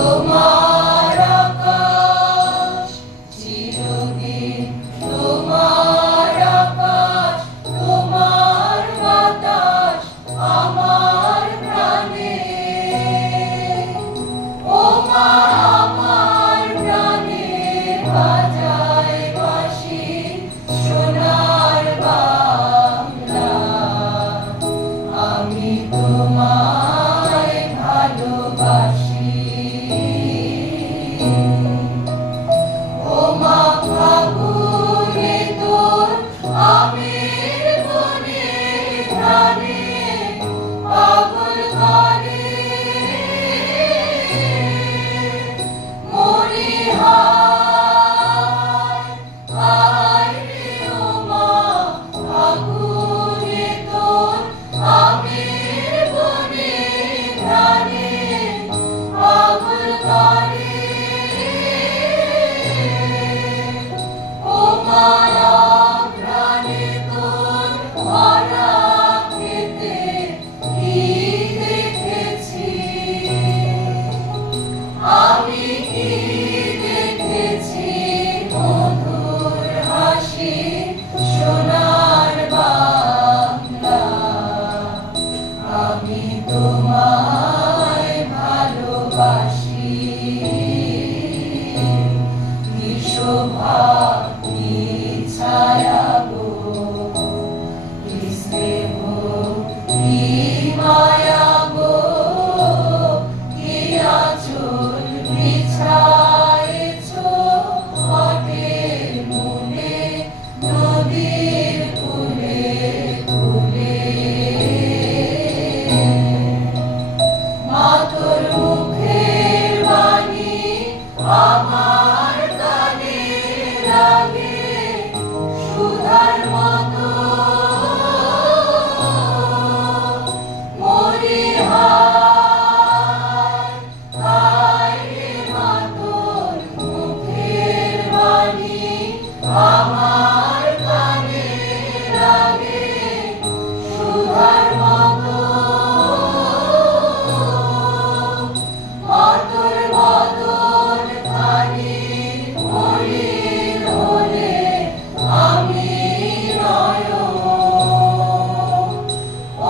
তোমার আকাশ চিরদিন, তোমার আকাশ, তোমার বাতাস আমার প্রাণে। ও মা আমার প্রাণে বাজায় বাঁশি সোনার বাংলা। আমি তোমায় ভালোবাসি। ও মা ফাগুনে তোর আমের বনে ধানে পাগল করে মরি হায় হায় রে। ও মা ফাগুনে তোর আমের বনে ধানে পাগল করে। ও মায়া প্রাণে তোর ভরা খেতে কি দেখেছি, আমি কি দেখেছি মধুর হাসি সোনার বাংলা। আমি তোমায় ভালোবাসি। কি শোভা কি ছায়া গো, কি স্নেহ কি মায়া গো, কি আঁচল বিছায়েছ ঘাটের মূলে নদীর কূলে কূলে। মা তোর মুখের বাণী আমার কানে লাগে সুধার মতো। মরি হায় হায় রে। মা তোর মুখের বাণী আমার কানে লাগে সুধার মতো। মা তোর বদন খানি মলিন হলে আমি নয়ন।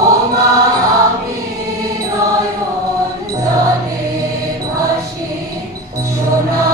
ও মা আমি নয়ন জলে ভাসি সোনা